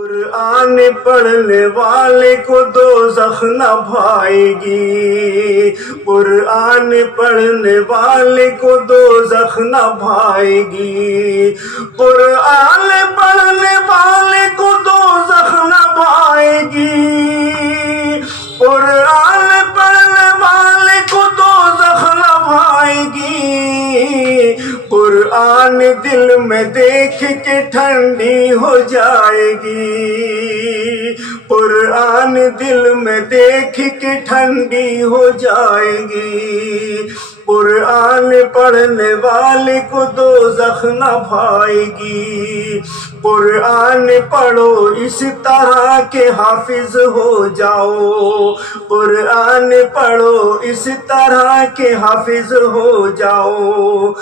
قرآن پڑھنے والے کو دوزخ نہ بھائے گی، قرآن پڑھنے والے کو دوزخ نہ بھائے گی، قرآن پڑھنے والے کو دوزخ نہ بھائے گی، قرآن پڑھنے والے کو دوزخ نہ بھائے گی، قرآن دل میں دیکھ کے ٹھنڈی ہو جائے گی، قرآن دل میں دیکھ کے ٹھنڈی ہو جائے گی، قرآن پڑھنے والے کو دوزخ نہ بھائے گی، قرآن پڑھو اس طرح کے حافظ ہو جاؤ، قرآن پڑھو اس طرح کے حافظ ہو جاؤ،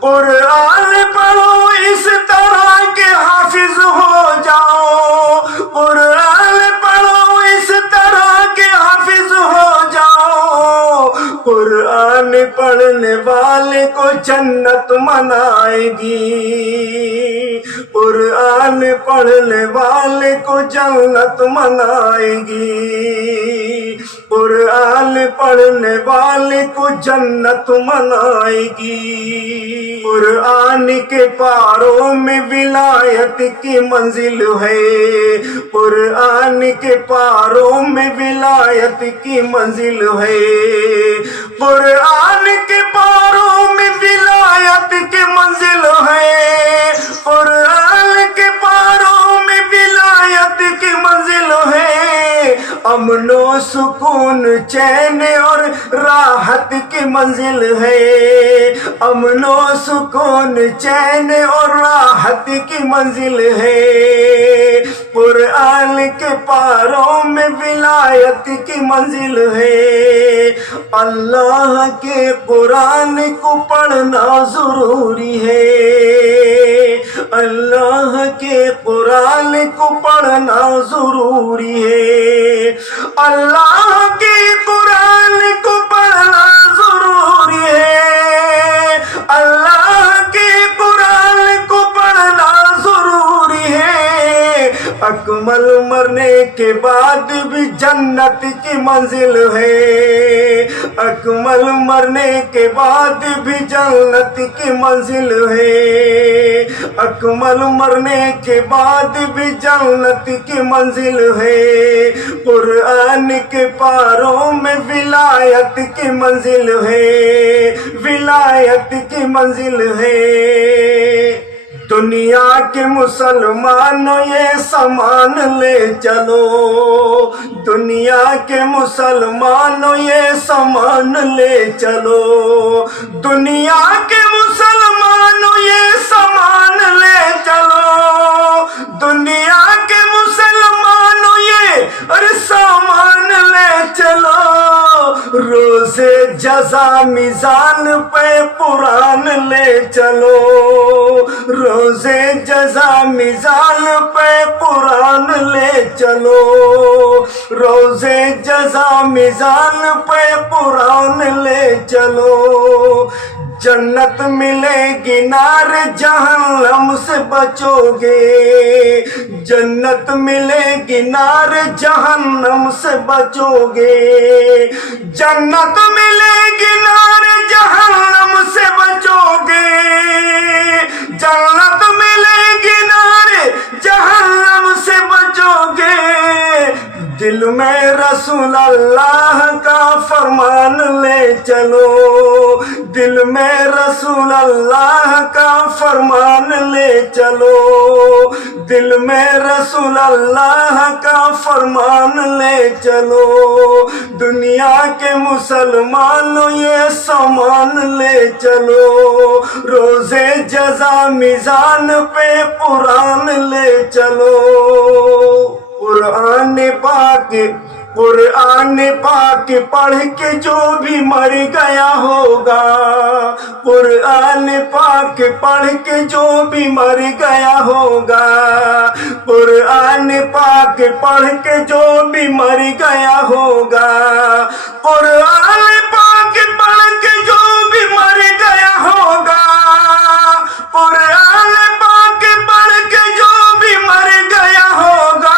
قرآن پڑھو اس طرح کے حافظ ہو جاؤ، قرآن پڑھو اس طرح کے حافظ ہو جاؤ، قرآن پڑھنے والے کو جنت منائے گی، قرآن پڑھنے والے کو جنت منائے گی، قرآن پڑھنے والے کو جنت منائے گی، قرآن کے پاروں میں ولایت کی منزل ہے، قرآن کے پاروں میں ولایت کی منزل ہے، قرآن کے پاروں میں ولایت کی منزل ہے، قرآن کے پاروں میں ولایت کی منزل ہے، امن و سکون چین اور راحت کی منزل ہے، امن و سکون چین اور راحت کی منزل ہے، قرآن کے پاروں میں ولایت کی منزل ہے، اللہ کے قرآن کو پڑھنا ضروری ہے، اللہ کے قرآن کو پڑھنا ضروری ہے، اللہ کے قرآن کو پڑھنا ضروری ہے، اللہ کے قرآن کو پڑھنا ضروری ہے، اکمل مرنے کے بعد بھی جنت کی منزل ہے، اکمل مرنے کے بعد بھی جنت کی منزل ہے، اکمل مرنے کے بعد بھی جنت کی منزل ہے، قرآن کے پاروں میں ولایت کی منزل ہے، ولایت کی منزل ہے، دنیا کے مسلمانوں یہ سامان لے چلو، دنیا کے مسلمانوں یہ سامان لے چلو، دنیا کے مسلمانوں یہ سامان لے چلو، دنیا کے مسلمانوں یہ سامان لے چلو، روز جزا میزان پہ قرآن لے چلو، روز جزا میزان پہ قرآن لے چلو، روز جزا میزان پہ قرآن لے چلو، جنت ملے گی نار جہنم سے بچو گے، جنت ملے گی نار جہنم سے بچو گے، جنت ملے گی نار جہنم سے بچو گے، جنت ملے گی نار جہنم سے بچو گے، دل میں رسول اللہ کا فرمان لے چلو، دل میں رسول اللہ کا فرمان لے چلو، دل میں رسول اللہ کا فرمان لے چلو، دنیا کے مسلمانوں یہ سامان لے چلو، روز جزا میزان پہ قرآن لے چلو، قرآن پاک پڑھ کے جو بھی مر گیا ہوگا، قرآن پاک پڑھ کے جو بھی مر گیا ہوگا، قرآن پاک پڑھ کے جو بھی مر گیا ہوگا، قرآن پاک پڑھ کے جو بھی مر گیا ہوگا، قرآن پاک پڑھ کے جو بھی مر گیا ہوگا،